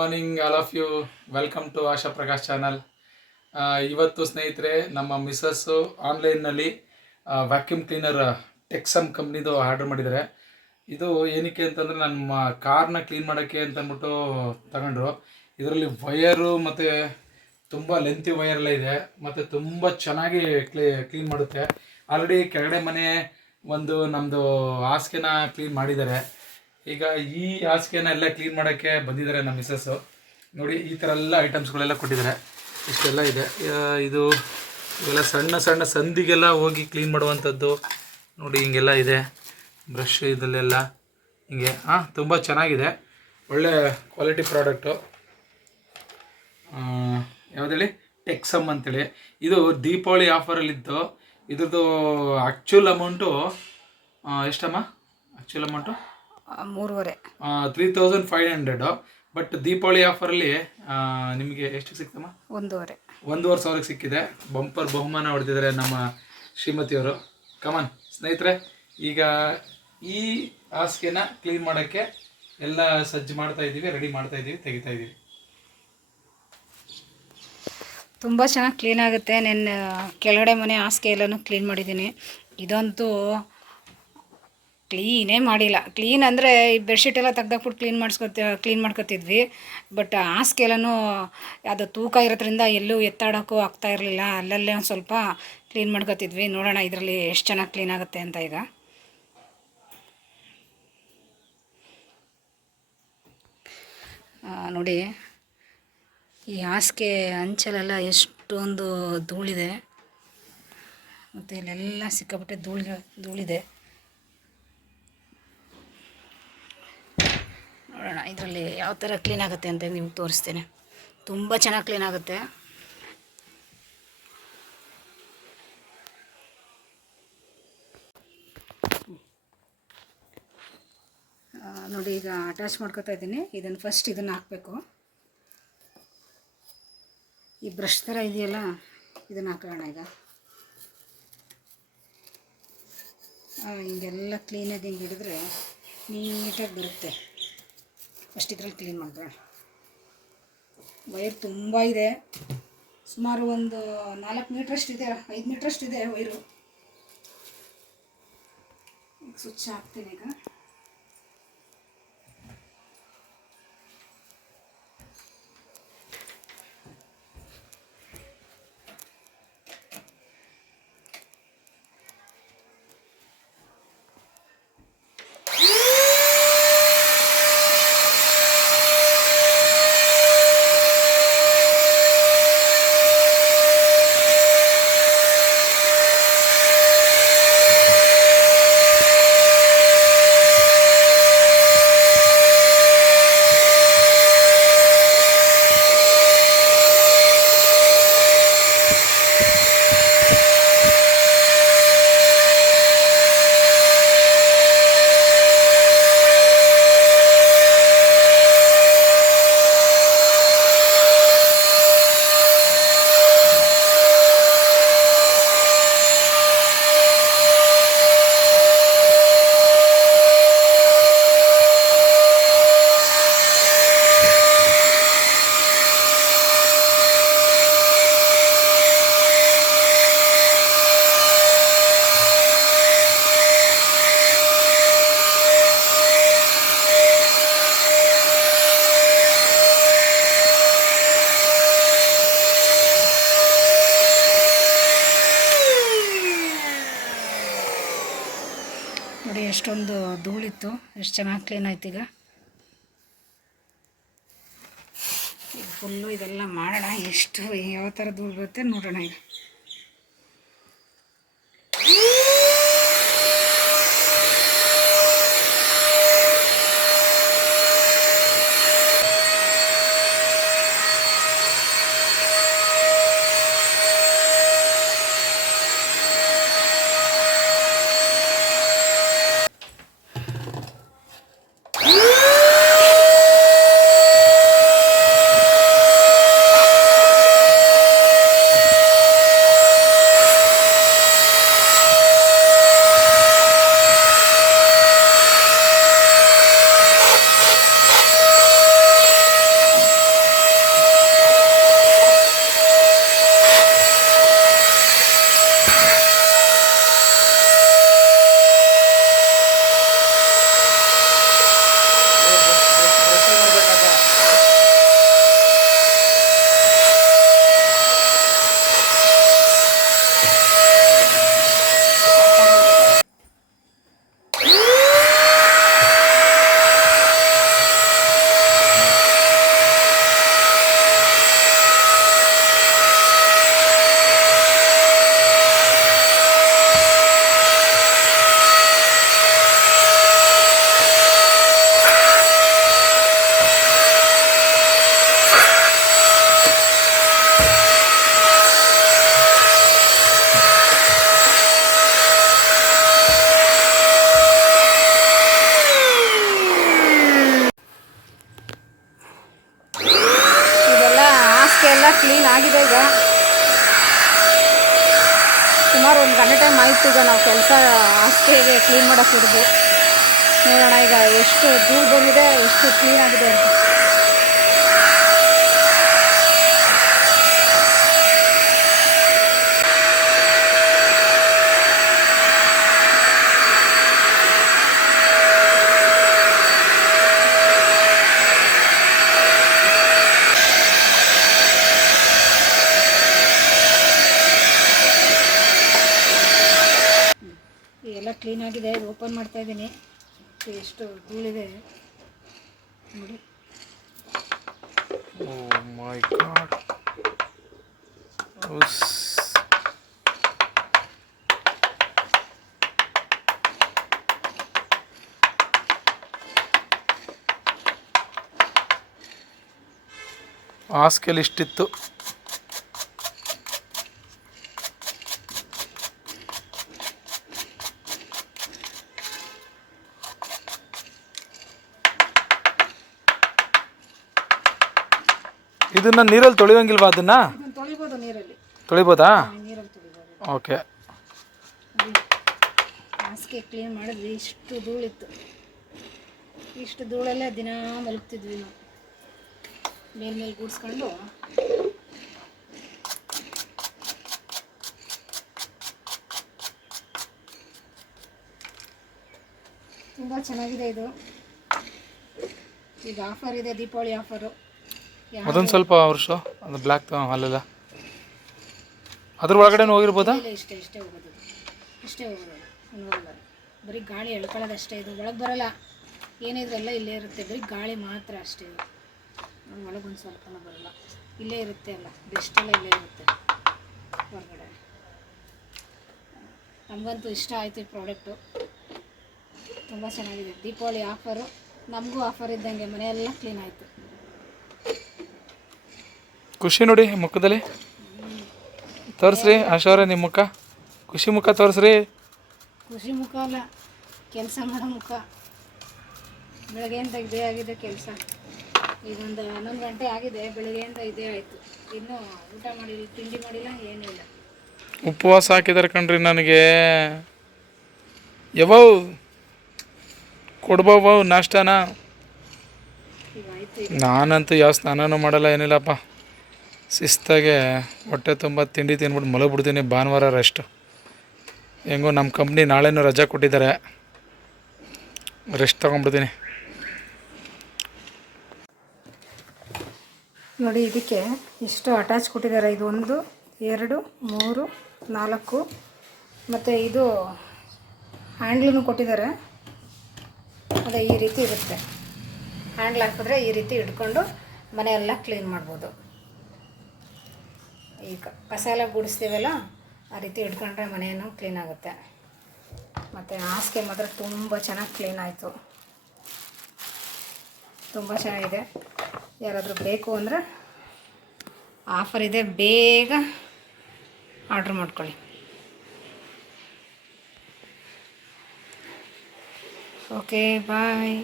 Morning all of you. Welcome to Asha Prakash channel. ಇವತ್ತು ಸ್ನೇಹಿತರೆ ನಮ್ಮ ಮಿಸ್ಸಸ್ಸು ಆನ್ಲೈನ್ನಲ್ಲಿ ವ್ಯಾಕ್ಯೂಮ್ ಕ್ಲೀನರ್ ಟೆಕ್ಸಮ್ ಕಂಪ್ನಿದು ಆರ್ಡರ್ ಮಾಡಿದ್ದಾರೆ. ಇದು ಏನಕ್ಕೆ ಅಂತಂದರೆ ನಮ್ಮ ಕಾರ್ನ ಕ್ಲೀನ್ ಮಾಡೋಕ್ಕೆ ಅಂತಂದ್ಬಿಟ್ಟು ತಗೊಂಡ್ರು. ಇದರಲ್ಲಿ ವಯರು ಮತ್ತು ತುಂಬ ಲೆಂತಿ ವಯರೆಲ್ಲ ಇದೆ ಮತ್ತು ತುಂಬ ಚೆನ್ನಾಗಿ ಕ್ಲೀನ್ ಮಾಡುತ್ತೆ. ಆಲ್ರೆಡಿ ಕೆಳಗಡೆ ಮನೆ ಒಂದು ನಮ್ಮದು ಹಾಸಿಗೆನ ಕ್ಲೀನ್ ಮಾಡಿದ್ದಾರೆ. ಈಗ ಈ ಹಾಸಿಗೆನ ಎಲ್ಲ ಕ್ಲೀನ್ ಮಾಡೋಕ್ಕೆ ಬಂದಿದ್ದಾರೆ ನಮ್ಮ ಮಿಸ್ಸಸ್ಸು. ನೋಡಿ, ಈ ಥರ ಎಲ್ಲ ಐಟಮ್ಸ್ಗಳೆಲ್ಲ ಕೊಟ್ಟಿದ್ದಾರೆ. ಇಷ್ಟೆಲ್ಲ ಇದೆ. ಇದು ಇವೆಲ್ಲ ಸಣ್ಣ ಸಣ್ಣ ಸಂದಿಗೆಲ್ಲ ಹೋಗಿ ಕ್ಲೀನ್ ಮಾಡುವಂಥದ್ದು. ನೋಡಿ, ಹಿಂಗೆಲ್ಲ ಇದೆ ಬ್ರಷ್ ಇದಲ್ಲೆಲ್ಲ ಹಿಂಗೆ. ತುಂಬ ಚೆನ್ನಾಗಿದೆ, ಒಳ್ಳೆ ಕ್ವಾಲಿಟಿ ಪ್ರಾಡಕ್ಟು. ಯಾವುದೇಳಿ ಟೆಕ್ಸಮ್ ಅಂತೇಳಿ. ಇದು ದೀಪಾವಳಿ ಆಫರಲ್ಲಿತ್ತು. ಇದ್ರದ್ದು ಆ್ಯಕ್ಚುಲ್ ಅಮೌಂಟು ಎಷ್ಟಮ್ಮ? Actual amount 3,500. ಬಟ್ ದೀಪಾವಳಿ ಆಫರಲ್ಲಿ ನಿಮಗೆ ಎಷ್ಟು ಸಿಕ್ತಮ್ಮ? 1,500 ಸಿಕ್ಕಿದೆ. ಬಂಪರ್ ಬಹುಮಾನ ಹೊಡೆದಿದ್ದಾರೆ ನಮ್ಮ ಶ್ರೀಮತಿಯವರು. ಕಮನ್ ಸ್ನೇಹಿತರೆ, ಈಗ ಈ ಹಾಸಿಗೆನ ಕ್ಲೀನ್ ಮಾಡೋಕ್ಕೆ ಎಲ್ಲ ಸಜ್ಜು ಮಾಡ್ತಾ ಇದ್ದೀವಿ, ರೆಡಿ ಮಾಡ್ತಾ ಇದ್ದೀವಿ, ತೆಗಿತಾ ಇದ್ದೀವಿ. ತುಂಬ ಚೆನ್ನಾಗಿ ಕ್ಲೀನ್ ಆಗುತ್ತೆ. ನಾನು ಕೆಳಗಡೆ ಮನೆ ಹಾಸಿಗೆ ಎಲ್ಲನೂ ಕ್ಲೀನ್ ಮಾಡಿದ್ದೀನಿ. ಇದಂತೂ ಕ್ಲೀನೇ ಮಾಡಿಲ್ಲ. ಕ್ಲೀನ್ ಅಂದರೆ ಈ ಬೆಡ್ಶೀಟ್ ಎಲ್ಲ ತೆಗ್ದಾಕ್ಬಿಟ್ಟು ಕ್ಲೀನ್ ಮಾಡ್ಕೊತಿದ್ವಿ. ಬಟ್ ಹಾಸಿಗೆ ಎಲ್ಲನೂ ಅದು ತೂಕ ಇರೋದ್ರಿಂದ ಎಲ್ಲೂ ಎತ್ತಾಡೋಕ್ಕೂ ಆಗ್ತಾ ಇರಲಿಲ್ಲ. ಅಲ್ಲಲ್ಲೇ ಒಂದು ಸ್ವಲ್ಪ ಕ್ಲೀನ್ ಮಾಡ್ಕೊತಿದ್ವಿ. ನೋಡೋಣ ಇದರಲ್ಲಿ ಎಷ್ಟು ಚೆನ್ನಾಗಿ ಕ್ಲೀನ್ ಆಗುತ್ತೆ ಅಂತ. ಈಗ ನೋಡಿ, ಈ ಹಾಸಿಗೆ ಅಂಚಲೆಲ್ಲ ಎಷ್ಟೊಂದು ಧೂಳಿದೆ ಮತ್ತು ಇಲ್ಲೆಲ್ಲ ಸಿಕ್ಕಾಪಟ್ಟೆ ಧೂಳಿದೆ. ನೋಡೋಣ ಇದರಲ್ಲಿ ಯಾವ ಥರ ಕ್ಲೀನ್ ಆಗುತ್ತೆ ಅಂತ ನಿಮ್ಗೆ ತೋರಿಸ್ತೇನೆ. ತುಂಬ ಚೆನ್ನಾಗಿ ಕ್ಲೀನ್ ಆಗುತ್ತೆ. ನೋಡಿ, ಈಗ ಅಟ್ಯಾಚ್ ಮಾಡ್ಕೊತಾ ಇದ್ದೀನಿ. ಇದನ್ನು ಹಾಕಬೇಕು. ಈ ಬ್ರಷ್ ಥರ ಇದೆಯಲ್ಲ, ಇದನ್ನು ಹಾಕೋಣ. ಈಗ ಹಿಂಗೆಲ್ಲ ಕ್ಲೀನಾಗಿ ಹಿಂಗೆ ಹಿಡಿದ್ರೆ ನೀಟಾಗಿ ಬರುತ್ತೆ. ಫಸ್ಟ್ ಇದ್ರಲ್ಲಿ ಕ್ಲೀನ್ ಮಾಡಿದ್ರೆ. ವೈರ್ ತುಂಬ ಇದೆ, ಸುಮಾರು ಒಂದು 4 ಮೀಟ್ರಷ್ಟಿದೆ, 5 ಮೀಟ್ರಷ್ಟಿದೆ ವೈರು. ಸ್ವಿಚ್ ಹಾಕ್ತೀನಿ ಈಗ. ನೋಡಿ, ಎಷ್ಟೊಂದು ಧೂಳಿತ್ತು, ಎಷ್ಟು ಚೆನ್ನಾಗಿ ಕ್ಲೀನ್ ಆಯ್ತು. ಈಗ ಫುಲ್ಲು ಇದೆಲ್ಲ ಮಾಡೋಣ. ಎಷ್ಟು ಯಾವ ಥರ ಧೂಳು ಬರುತ್ತೆ ನೋಡೋಣ. ಈಗ ಸುಮಾರು 1 ಗಂಟೆ ಟೈಮ್ ಆಯಿತು ಈಗ ನಾವು ಕೆಲಸ ಹಾಸಿಗೆಗೆ ಕ್ಲೀನ್ ಮಾಡೋಕ್ಕೆ ಹಿಡಿದು. ನೋಡೋಣ ಈಗ ಎಷ್ಟು ಧೂಳು ಬಂದಿದೆ, ಎಷ್ಟು ಕ್ಲೀನ್ ಆಗಿದೆ ಅಂತ. ಎಲ್ಲ ಕ್ಲೀನ್ ಆಗಿದೆ. ಓಪನ್ ಮಾಡ್ತಾ ಇದ್ದೀನಿ. ಎಷ್ಟು ಧೂಳಿದೆ ನೋಡಿ. ಓ ಮೈ ಗಾಡ್. ಹಾಸಿಗೆಲಿ ಇಷ್ಟಿತ್ತು. ಇದನ್ನ ನೀರಲ್ಲಿ ತೊಳೆಯೋಂಗಿಲ್ವಾ? ಅದನ್ನ ತೊಳಿಬೋದು, ನೀರಲ್ಲಿ ತೊಳಿಬೋದಾ? ನೀರಲ್ಲಿ ತೊಳಿಬೋದು. ಓಕೆ. ಹಾಸಿಗೆ ಕ್ಲೀನ್ ಮಾಡಿದ್ವಿ. ಇಷ್ಟು ಧೂಳಿತ್ತು. ಇಷ್ಟು ಧೂಳಲ್ಲೇ ದಿನ ಮಲಗ್ತಿದ್ವಿ ನಾವು. ಮೇಲ್ಮೇಲೆ ಗೂಡಿಸ್ಕೊಂಡು ತುಂಬ ಚೆನ್ನಾಗಿದೆ ಇದು. ಈಗ ಆಫರ್ ಇದೆ, ದೀಪಾವಳಿ ಆಫರು. ಅದೊಂದು ಸ್ವಲ್ಪ ವರ್ಷ ಅದು ಬ್ಲ್ಯಾಕ್ ಅಲ್ಲೆಲ್ಲ ಅದ್ರ ಒಳಗಡೆ ಹೋಗಿರ್ಬೋದಾ? ಇಷ್ಟೇ ಹೋಗೋದು. ಇಷ್ಟೇ ಹೋಗೋದು. ಹೋಗಲ್ಲ, ಬರೀ ಗಾಳಿ ಎಳ್ಕೊಳ್ಳೋದು ಅಷ್ಟೇ. ಇದು ಒಳಗೆ ಬರಲ್ಲ. ಏನಿದೆ ಎಲ್ಲ ಇಲ್ಲೇ ಇರುತ್ತೆ. ಬರೀ ಗಾಳಿ ಮಾತ್ರ ಅಷ್ಟೇ. ಇದು ಒಳಗೊಂದು ಸ್ವಲ್ಪನೂ ಬರಲ್ಲ. ಇಲ್ಲೇ ಇರುತ್ತೆ ಅಲ್ಲ, ಬೆಸ್ಟೆಲ್ಲ ಇಲ್ಲೇ ಇರುತ್ತೆ ಹೊರಗಡೆ. ನಮಗಂತೂ ಇಷ್ಟ ಆಯಿತು ಈ ಪ್ರಾಡಕ್ಟು. ತುಂಬ ಚೆನ್ನಾಗಿದೆ. ದೀಪಾವಳಿ ಆಫರು. ನಮಗೂ ಆಫರ್ ಇದ್ದಂಗೆ ಮನೆಯೆಲ್ಲ ಕ್ಲೀನ್ ಆಯಿತು. ಖುಷಿ ನೋಡಿ ಮುಖದಲ್ಲಿ. ತೋರಿಸ್ರಿ ಆಶಾವ್ರೆ ನಿಮ್ಮ ಮುಖ. ಖುಷಿ ಮುಖ ತೋರಿಸ್ರಿ. ಖುಷಿ ಮುಖ ಅಲ್ಲ, ಕೆಲಸ ಮಾಡೋ ಮುಖ. ಬೆಳಗ್ಗೆಯಿಂದ ಇದೇ ಆಗಿದೆ ಕೆಲಸ. ಈಗೊಂದು 11 ಗಂಟೆ ಆಗಿದೆ. ಬೆಳಗ್ಗೆಯಿಂದ ಇದೇ ಆಯಿತು. ಇನ್ನೂ ಊಟ ಮಾಡಿಲ್ಲ, ತಿಂಡಿ ಮಾಡಿಲ್ಲ, ಏನಿಲ್ಲ. ಉಪವಾಸ ಹಾಕಿದಾರೆ ಕಣ್ರಿ ನನಗೆ. ಯಾವೋ ಕೊಡ್ಬೋವು ನಾಷ್ಟಾನ. ಈಗ ಆಯಿತು. ನಾನಂತೂ ಯಾವ ಸ್ನಾನನೂ ಮಾಡಲ್ಲ, ಏನಿಲ್ಲಪ್ಪ. ಶಿಸ್ತಾಗೆ ಹೊಟ್ಟೆ ತುಂಬ ತಿಂಡಿ ತಿಂದ್ಬಿಟ್ಟು ಮಲಗಿಬಿಡ್ತೀನಿ. ಭಾನುವಾರ ರೆಸ್ಟ್. ಹೆಂಗೋ ನಮ್ಮ ಕಂಪ್ನಿ ನಾಳೆನೂ ರಜಾ ಕೊಟ್ಟಿದ್ದಾರೆ, ರೆಸ್ಟ್ ತೊಗೊಂಡ್ಬಿಡ್ತೀನಿ. ನೋಡಿ ಇದಕ್ಕೆ ಇಷ್ಟು ಅಟ್ಯಾಚ್ ಕೊಟ್ಟಿದ್ದಾರೆ. ಇದು 1 2 3 4 ಮತ್ತು ಇದು ಹ್ಯಾಂಡ್ಲೂ ಕೊಟ್ಟಿದ್ದಾರೆ. ಅದೇ ಈ ರೀತಿ ಇರುತ್ತೆ. ಹ್ಯಾಂಡ್ಲ್ ಹಾಕಿದ್ರೆ ಈ ರೀತಿ ಹಿಡ್ಕೊಂಡು ಮನೆಯೆಲ್ಲ ಕ್ಲೀನ್ ಮಾಡ್ಬೋದು. ಈಗ ಕಸ ಎಲ್ಲ ಗುಡಿಸ್ತೀವಲ್ಲ, ಆ ರೀತಿ ಹಿಡ್ಕೊಂಡ್ರೆ ಮನೆಯೂ ಕ್ಲೀನ್ ಆಗುತ್ತೆ. ಮತ್ತು ಹಾಸಿಗೆ ಮಾತ್ರ ತುಂಬ ಚೆನ್ನಾಗಿ ಕ್ಲೀನ್ ಆಯಿತು. ತುಂಬ ಚೆನ್ನಾಗಿದೆ. ಯಾರಾದರೂ ಬೇಕು ಅಂದರೆ ಆಫರ್ ಇದೆ, ಬೇಗ ಆರ್ಡ್ರ್ ಮಾಡ್ಕೊಳ್ಳಿ. ಓಕೆ, ಬಾಯ್.